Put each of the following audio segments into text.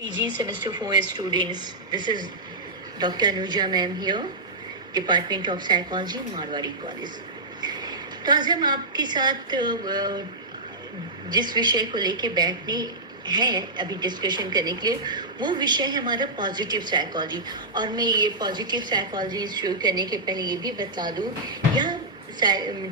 PG Semester 4 students, this is Dr. Anuja ma'am here, Department of Psychology, Marwari college. तो आज हम आपके साथ जिस विषय को लेके बैठने हैं अभी डिस्कशन करने के लिए, वो विषय है हमारा पॉजिटिव साइकोलॉजी। और मैं ये पॉजिटिव साइकोलॉजी शुरू करने के पहले ये भी बता दूँ, यह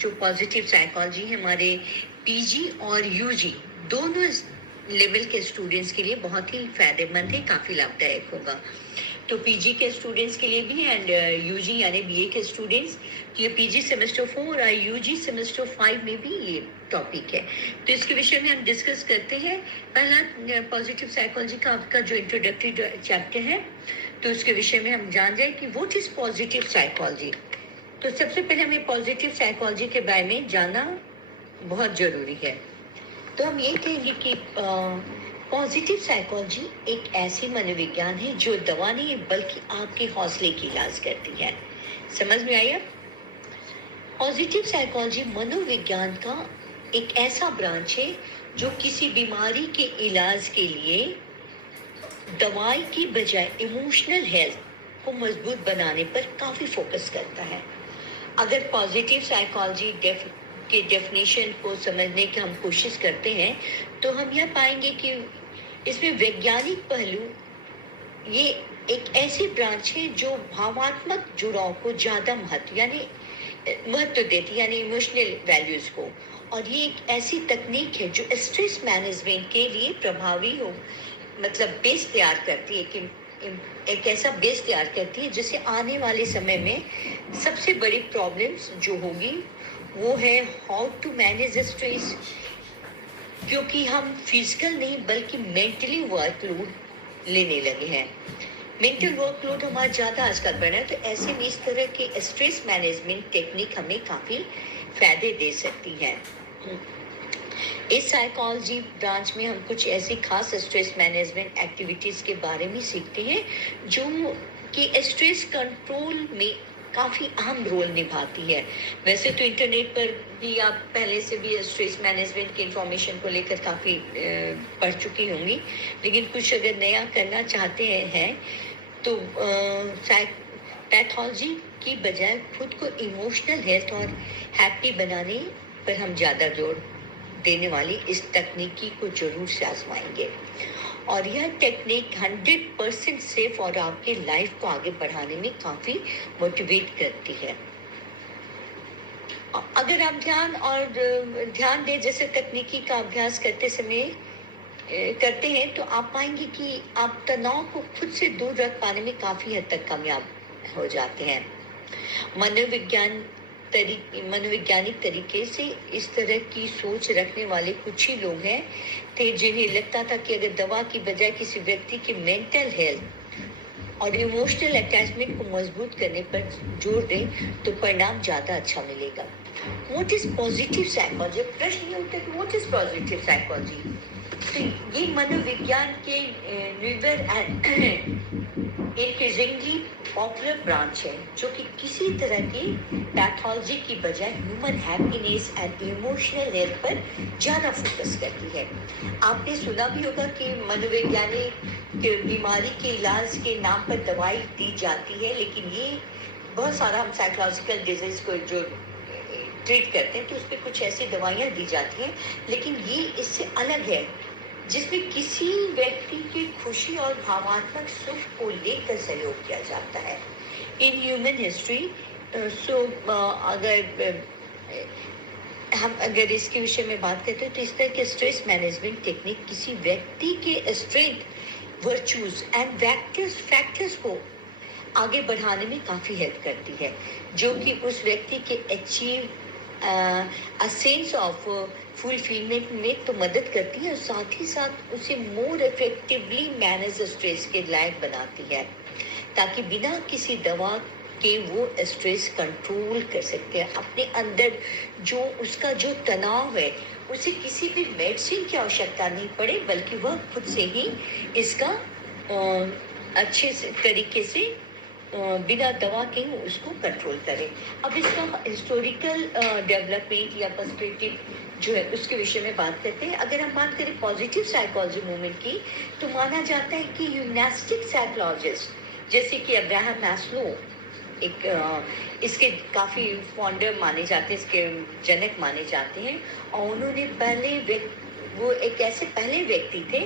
जो पॉजिटिव साइकोलॉजी है हमारे पीजी और यूजी दोनों लेवल के स्टूडेंट्स के लिए बहुत ही फायदेमंद है, काफ़ी लाभदायक होगा। तो पीजी के स्टूडेंट्स के लिए भी एंड यूजी यानी बीए के स्टूडेंट्स, ये पीजी सेमेस्टर 4 और यूजी सेमेस्टर 5 में भी ये टॉपिक है। तो इसके विषय में हम डिस्कस करते हैं। पहला पॉजिटिव साइकोलॉजी का आपका जो इंट्रोडक्टरी चैप्टर है, तो उसके विषय में हम जान जाए कि व्हाट इज पॉजिटिव साइकोलॉजी। तो सबसे पहले हमें पॉजिटिव साइकोलॉजी के बारे में जानना बहुत ज़रूरी है। तो हम ये कहेंगे कि पॉजिटिव साइकोलॉजी एक ऐसी मनोविज्ञान है जो दवा नहीं बल्कि आपके हौसले की इलाज करती है। समझ में आया? पॉजिटिव साइकोलॉजी मनोविज्ञान का एक ऐसा ब्रांच है जो किसी बीमारी के इलाज के लिए दवाई की बजाय इमोशनल हेल्थ को मजबूत बनाने पर काफ़ी फोकस करता है। अगर पॉजिटिव साइकोलॉजी के डेफिनेशन को समझने की हम कोशिश करते हैं तो हम यह पाएंगे कि इसमें वैज्ञानिक पहलू, ये एक ऐसी ब्रांच है जो भावात्मक जुड़ाव को ज़्यादा महत्व देती है, यानी इमोशनल वैल्यूज़ को। और ये एक ऐसी तकनीक है जो स्ट्रेस मैनेजमेंट के लिए प्रभावी हो, मतलब बेस तैयार करती है, कि एक ऐसा बेस तैयार करती है जिससे आने वाले समय में सबसे बड़ी प्रॉब्लम्स जो होगी वो है हाउ टू मैनेज स्ट्रेस, क्योंकि हम फिजिकल नहीं बल्कि मेंटली वर्कलोड लेने लगे हैं। मेंटल वर्कलोड हमारा ज़्यादा आजकल बढ़ा है, तो ऐसे में इस तरह के स्ट्रेस मैनेजमेंट टेक्निक हमें काफ़ी फायदे दे सकती है। इस साइकोलॉजी ब्रांच में हम कुछ ऐसी खास स्ट्रेस मैनेजमेंट एक्टिविटीज़ के बारे में सीखते हैं जो कि स्ट्रेस कंट्रोल में काफ़ी अहम रोल निभाती है। वैसे तो इंटरनेट पर भी आप पहले से भी स्ट्रेस मैनेजमेंट की इंफॉर्मेशन को लेकर काफ़ी पढ़ चुकी होंगी, लेकिन कुछ अगर नया करना चाहते हैं तो पैथोलॉजी की बजाय खुद को इमोशनल हेल्थ और हैप्पी बनाने पर हम ज़्यादा जोर देने वाली इस तकनीकी को जरूर से आजमाएंगे। और यह टेक्निक 100% सेफ और आपके लाइफ को आगे बढ़ाने में काफ़ी मोटिवेट करती है। अगर आप ध्यान दें, जैसे तकनीकी का अभ्यास करते समय करते हैं, तो आप पाएंगे कि आप तनाव को खुद से दूर रख पाने में काफ़ी हद तक कामयाब हो जाते हैं। मनोवैज्ञानिक तरीके से इस तरह की सोच रखने वाले कुछ ही लोग हैं थे जिन्हें लगता था कि अगर दवा की बजाय किसी व्यक्ति की मेंटल हेल्थ और इमोशनल अटैचमेंट को मजबूत करने पर जोर दें तो परिणाम ज़्यादा अच्छा मिलेगा। What is positive psychology? प्रश्न ये उठता है कि व्हाट इज पॉजिटिव साइकोलॉजी? तो ये मनोविज्ञान के newer and increasingly popular branch है जो कि किसी तरह की पैथोलॉजी की बजाय human happiness and emotional health पर ज़्यादा फोकस करती है। आपने सुना भी होगा कि मनोवैज्ञानिक बीमारी के इलाज के नाम पर दवाई दी जाती है, लेकिन ये बहुत सारा हम साइकोलॉजिकल डिजीज को जो ट्रीट करते हैं तो उस पर कुछ ऐसी दवाइयाँ दी जाती हैं, लेकिन ये इससे अलग है जिसमें किसी व्यक्ति की खुशी और भावनात्मक सुख को लेकर सहयोग किया जाता है। इन ह्यूमन हिस्ट्री अगर इसके विषय में बात करते हैं तो इस तरह के स्ट्रेस मैनेजमेंट टेक्निक किसी व्यक्ति के स्ट्रेंथ, वर्चूज एंड फैक्टर्स को आगे बढ़ाने में काफ़ी हेल्प करती है, जो कि उस व्यक्ति के achieve a sense of fulfilment में तो मदद करती है और साथ ही साथ उसे मोर इफेक्टिवली मैनेज स्ट्रेस के लायक बनाती है, ताकि बिना किसी दवा के वो स्ट्रेस कंट्रोल कर सकते हैं। अपने अंदर जो उसका जो तनाव है उसे किसी भी मेडिसिन की आवश्यकता नहीं पड़े, बल्कि वह खुद से ही इसका अच्छे से तरीके से बिना दवा के उसको कंट्रोल करें। अब इसका हिस्टोरिकल डेवलपमेंट या पर्सपेक्टिव जो है उसके विषय में बात करते हैं। अगर हम बात करें पॉजिटिव साइकोलॉजी मूवमेंट की, तो माना जाता है कि ह्यूमनिस्टिक साइकोलॉजिस्ट जैसे कि अब्राहम मैस्लो इसके काफ़ी फाउंडर माने जाते हैं, इसके जनक माने जाते हैं। और उन्होंने वो एक ऐसे पहले व्यक्ति थे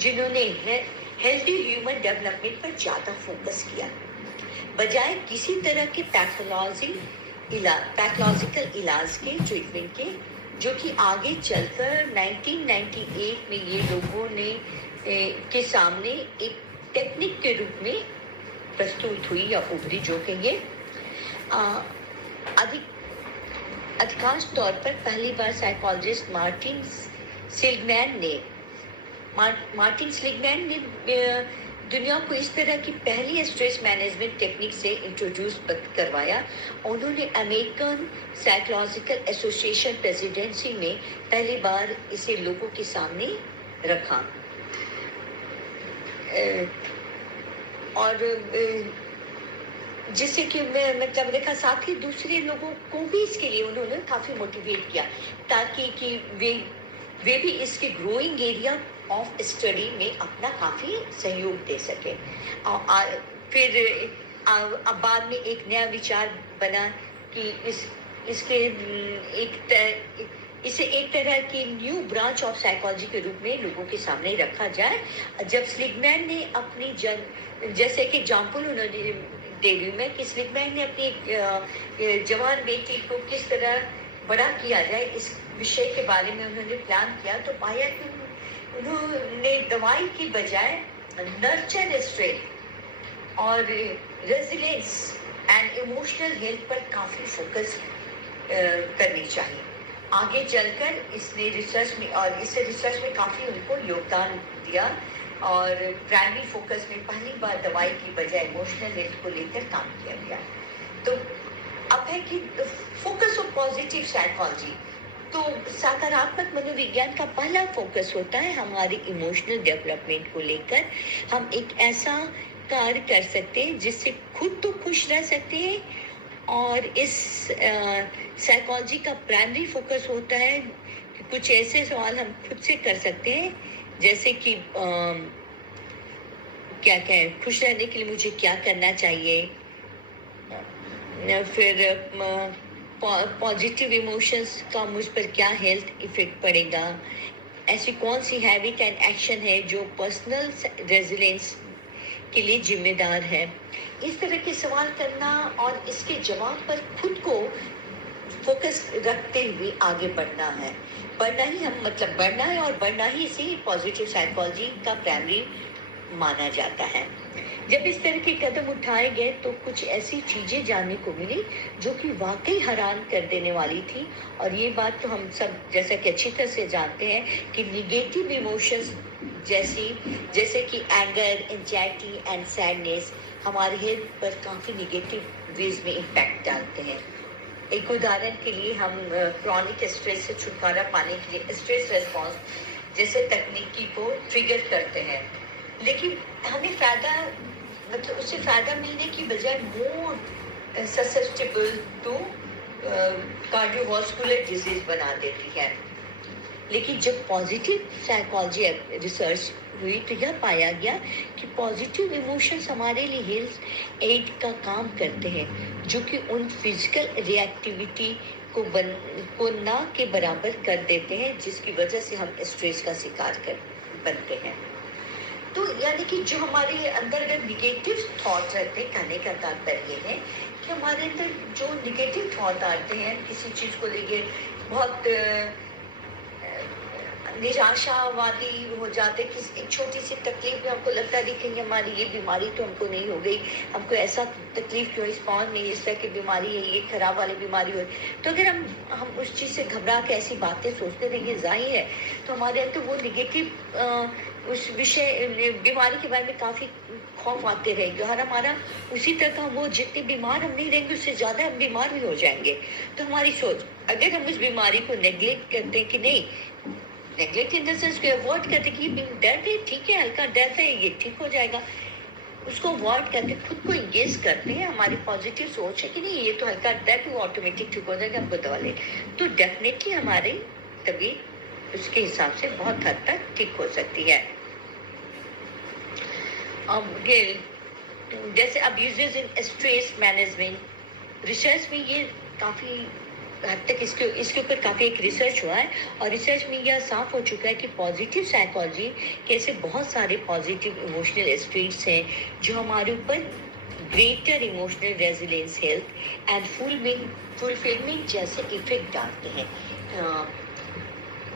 जिन्होंने हेल्दी ह्यूमन डेवलपमेंट पर ज़्यादा फोकस किया, बजाय किसी तरह के पैथोलॉजिकल इलाज के, ट्रीटमेंट के, जो कि आगे चलकर 1998 में ये लोगों ने के सामने एक टेक्निक के रूप में प्रस्तुत हुई या उभरी, जो कि ये अधिकांश तौर पर पहली बार साइकोलॉजिस्ट मार्टिन सेलिग्मैन ने दुनिया को इस तरह की पहली स्ट्रेस मैनेजमेंट टेक्निक से इंट्रोड्यूस करवाया। उन्होंने अमेरिकन साइकोलॉजिकल एसोसिएशन प्रेसिडेंसी में पहली बार इसे लोगों के सामने रखा और जिससे कि मतलब देखा, साथ ही दूसरे लोगों को भी इसके लिए उन्होंने काफ़ी मोटिवेट किया ताकि कि वे भी इसके ग्रोइंग एरिया ऑफ स्टडी में अपना काफ़ी सहयोग दे सके। फिर अब बाद में एक नया विचार बना कि इसे एक तरह की न्यू ब्रांच ऑफ साइकोलॉजी के रूप में लोगों के सामने रखा जाए। जब स्लिगमैन ने अपनी जैसे कि एग्जाम्पल उन्होंने दे दी मैं कि स्लिगमैन ने अपनी जवान बेटी को किस तरह बड़ा किया जाए, इस विषय के बारे में उन्होंने प्लान किया, तो पाया कि उन्होंने दवाई की बजाय नर्चर स्ट्रेंथ और रेजिलियंस एंड इमोशनल हेल्थ पर काफ़ी फोकस करनी चाहिए। आगे चलकर इसने रिसर्च में काफ़ी उनको योगदान दिया और प्राइमरी फोकस में पहली बार दवाई की बजाय इमोशनल हेल्थ को लेकर काम किया गया। तो अब है कि फोकस ऑफ पॉजिटिव साइकोलॉजी, तो सकारात्मक मनोविज्ञान का पहला फोकस होता है हमारी इमोशनल डेवलपमेंट को लेकर। हम एक ऐसा कार्य कर सकते हैं जिससे खुद तो खुश रह सकते हैं, और इस साइकोलॉजी का प्राइमरी फोकस होता है कि कुछ ऐसे सवाल हम खुद से कर सकते हैं, जैसे कि क्या कहें, खुश रहने के लिए मुझे क्या करना चाहिए, फिर पॉजिटिव इमोशंस का मुझ पर क्या हेल्थ इफेक्ट पड़ेगा, ऐसी कौन सी हैबिट एंड एक्शन है जो पर्सनल रेजिलियंस के लिए जिम्मेदार है। इस तरह के सवाल करना और इसके जवाब पर खुद को फोकस रखते हुए आगे बढ़ना है। बढ़ना है और बढ़ना ही इसे पॉजिटिव साइकोलॉजी का प्राइमरी माना जाता है। जब इस तरह के कदम उठाए गए तो कुछ ऐसी चीजें जानने को मिली जो कि वाकई हैरान कर देने वाली थी। और ये बात तो हम सब जैसा कि अच्छी तरह से जानते हैं कि निगेटिव इमोशंस जैसे कि एंगर, एंजाइटी एंड सैडनेस हमारे हेल्थ पर काफ़ी निगेटिव वेज में इम्पैक्ट डालते हैं। एक उदाहरण के लिए हम क्रॉनिक स्ट्रेस से छुटकारा पाने के लिए स्ट्रेस रेस्पॉन्स जैसे तकनीकी को ट्रिगर करते हैं, लेकिन हमें उससे फ़ायदा मिलने की बजाय more susceptible to cardiovascular disease बना देती है। लेकिन जब पॉजिटिव साइकोलॉजी रिसर्च हुई तो यह पाया गया कि पॉजिटिव इमोशंस हमारे लिए हेल्थ एड का काम करते हैं, जो कि उन फिजिकल रिएक्टिविटी को ना के बराबर कर देते हैं जिसकी वजह से हम स्ट्रेस का शिकार बनते हैं। तो यानी कि जो हमारे अंदर अगर निगेटिव थॉट रहते हैं, कहने का तात्पर्य है कि हमारे अंदर जो निगेटिव थॉट आते हैं किसी चीज़ को लेके बहुत निराशावादी हो जाते, कि एक छोटी सी तकलीफ में हमको लगता है कि हमारी ये बीमारी तो हमको नहीं हो गई, हमको ऐसा तकलीफ क्यों, इस पौन में इस तरह की बीमारी है, ये खराब वाली बीमारी हो। तो अगर हम उस चीज़ से घबरा के ऐसी बातें सोचते रहेंगे जाहिर है तो हमारे अंदर वो निगेटिव उस विषय बीमारी के बारे में काफ़ी खौफ आते रहेंगे और हमारा उसी तरह का वो जितने बीमार हम नहीं रहेंगे उससे ज़्यादा हम बीमार भी हो जाएंगे। तो हमारी सोच, अगर हम इस बीमारी को नेग्लेक्ट करते हैं कि नहीं, नेग्लेक्ट इन द सेंस को अवॉइड करते कि डर है, ठीक है, हल्का डर है, ये ठीक हो जाएगा, उसको अवॉइड करके खुद को इंगेज करते हैं, हमारी पॉजिटिव सोच है कि नहीं ये तो हल्का दर्द वो ऑटोमेटिक ठीक हो जाएगा, हमको दवा ले, तो डेफिनेटली हमारी तबीयत उसके हिसाब से बहुत हद तक ठीक हो सकती है। ये जैसे अब्यूजेस इन स्ट्रेस मैनेजमेंट, रिसर्च में ये काफ़ी हद तक इसके ऊपर काफ़ी एक रिसर्च हुआ है, और रिसर्च में यह साफ हो चुका है कि पॉजिटिव साइकोलॉजी के ऐसे बहुत सारे पॉजिटिव इमोशनल स्टेट्स हैं जो हमारे ऊपर greater emotional resilience, health and fulfilment जैसे इफेक्ट डालते हैं।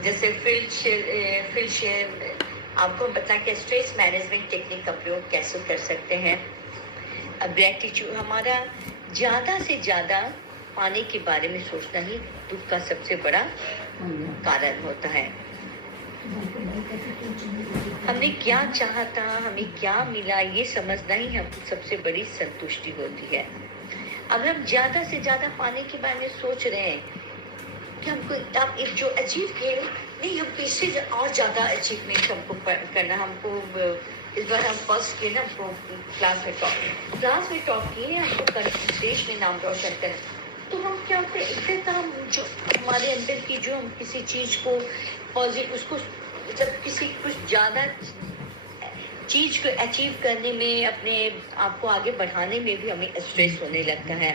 जैसे फिल शेयर आपको बता कि स्ट्रेस मैनेजमेंट टेक्निक का प्रयोग कैसे कर सकते हैं। अब ग्रेटिट्यूड, हमारा ज़्यादा से ज़्यादा पाने के बारे में सोचना ही दुख का सबसे बड़ा कारण होता है। हमने क्या चाहा था, हमें क्या मिला, ये समझना ही हमको सबसे बड़ी संतुष्टि होती है। अगर हम ज़्यादा से ज़्यादा पाने के बारे में सोच रहे हैं कि हमको अब एक जो अचीव किए नहीं, हमको इससे और ज़्यादा अचीवमेंट हमको करना, हमको इस बार हम फर्स्ट किए ना, हमको क्लास में टॉप किए, हमको देश में नाम रोशन करें, तो हम क्या होते हैं इससे हम जो हमारे अंदर की जो हम किसी चीज़ को पॉजिटिव उसको जब किसी कुछ ज़्यादा चीज़ को अचीव करने में, अपने आप को आगे बढ़ाने में भी हमें स्ट्रेस होने लगता है,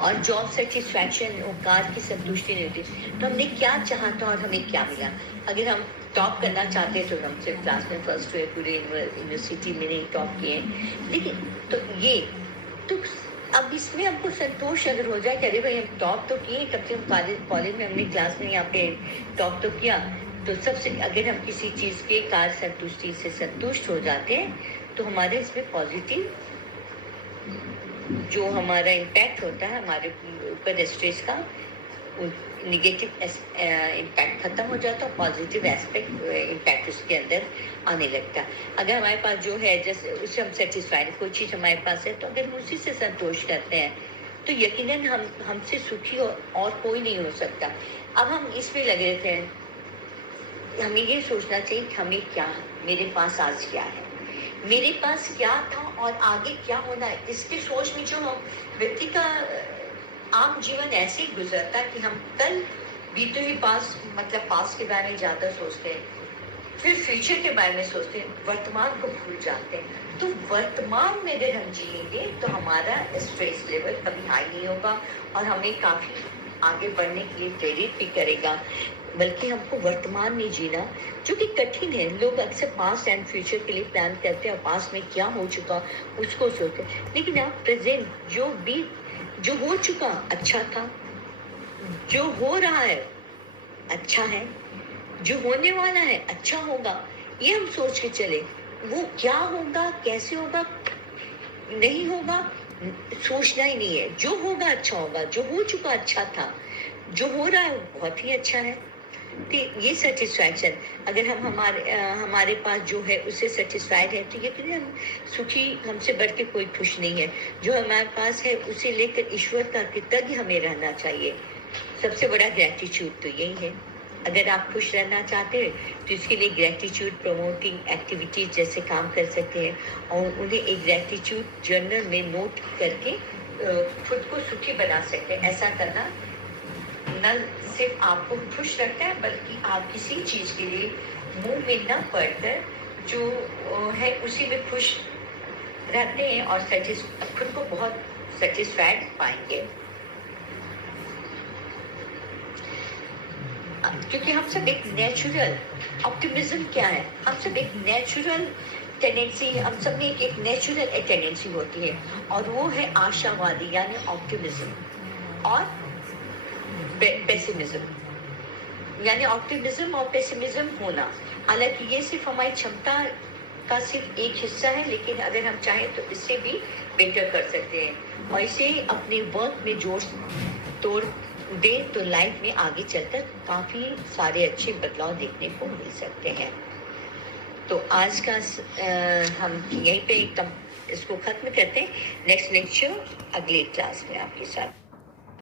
और जॉब सेटिस्फैक्शन और कार की संतुष्टि नहीं होती। तो हमने क्या चाहा था और हमें क्या मिला। अगर हम टॉप करना चाहते तो हम सिर्फ क्लास में फर्स्ट हुए, पूरे यूनिवर्सिटी में नहीं टॉप किए, लेकिन तो ये तो अब इसमें हमको संतोष अगर हो जाए कि अरे भाई हम टॉप तो किए, कब से हम कॉलेज में हमने क्लास में यहाँ पे टॉप तो किया, तो सबसे अगर हम किसी चीज़ के कार्य संतुष्टि से संतुष्ट हो जाते हैं तो हमारे इसमें पॉजिटिव जो हमारा इम्पैक्ट होता है हमारे ऊपर स्ट्रेस का, निगेटिव इम्पैक्ट खत्म हो जाता है, पॉजिटिव एस्पेक्ट इम्पैक्ट उसके अंदर आने लगता है। अगर हमारे पास जो है जैसे उससे हम सेटिस्फाइड, कोई चीज़ हमारे पास है तो अगर हम उसी से संतोष करते हैं तो यकीनन हमसे सुखी और कोई नहीं हो सकता। अब हम इसमें लगे रहते हैं, हमें ये सोचना चाहिए कि हमें क्या, मेरे पास आज क्या है, मेरे पास क्या था और आगे क्या होना है। इसके सोच में जो हम व्यक्ति का आम जीवन ऐसे ही गुजरता है कि हम कल बीते हुए पास के बारे में ज़्यादा सोचते हैं, फिर फ्यूचर के बारे में सोचते हैं, वर्तमान को भूल जाते हैं। तो वर्तमान में अगर हम जिएंगे तो हमारा स्ट्रेस लेवल कभी हाई नहीं होगा और हमें काफ़ी आगे बढ़ने के लिए प्रेरित भी करेगा। बल्कि हमको वर्तमान में जीना, जो कि कठिन है, लोग अक्सर पास्ट एंड फ्यूचर के लिए प्लान करते हैं और पास्ट में क्या हो चुका उसको सोचते हैं, लेकिन आप प्रेजेंट जो हो चुका अच्छा था, जो हो रहा है अच्छा है, जो होने वाला है अच्छा होगा, ये हम सोच के चले। वो क्या होगा कैसे होगा नहीं होगा सोचना ही नहीं है, जो होगा अच्छा होगा, जो हो चुका अच्छा था, जो हो रहा है बहुत ही अच्छा है। तो ये सेटिस्फैक्शन अगर हम हमारे पास जो है उससे सेटिस्फाइड है तो ये तो हम सुखी, हमसे बढ़ के कोई खुश नहीं है। जो हमारे पास है उसे लेकर ईश्वर का कृतज्ञ हमें रहना चाहिए। सबसे बड़ा ग्रेटिट्यूड तो यही है। अगर आप खुश रहना चाहते हैं तो इसके लिए ग्रेटिट्यूड प्रमोटिंग एक्टिविटीज जैसे काम कर सकते हैं और उन्हें एक ग्रेटिट्यूड जर्नल में नोट करके खुद को सुखी बना सकते हैं। ऐसा करना न सिर्फ आपको खुश रखता है बल्कि आप किसी चीज़ के लिए मुंह में न पड़कर जो है उसी में खुश रहते हैं और खुद को बहुत सेटिस्फाइड पाएंगे। क्योंकि हम सब एक नेचुरल ऑप्टिमिज्म क्या है, हम सब एक नेचुरल टेंडेंसी, हम सब में एक नेचुरल टेंडेंसी होती है और वो है आशावादी यानी ऑप्टिमिज्म और पेसिमिज्म। यानी ऑप्टिमिज्म और पेसिमिज्म होना, हालांकि ये सिर्फ हमारी क्षमता का सिर्फ एक हिस्सा है, लेकिन अगर हम चाहें तो इससे भी बेटर कर सकते हैं और इसे अपने वर्क में जोड़ तोड़ दे तो लाइफ में आगे चलकर काफ़ी सारे अच्छे बदलाव देखने को मिल सकते हैं। तो आज का हम यहीं पे इसको ख़त्म करते हैं। नेक्स्ट लेक्चर अगले क्लास में आपके साथ।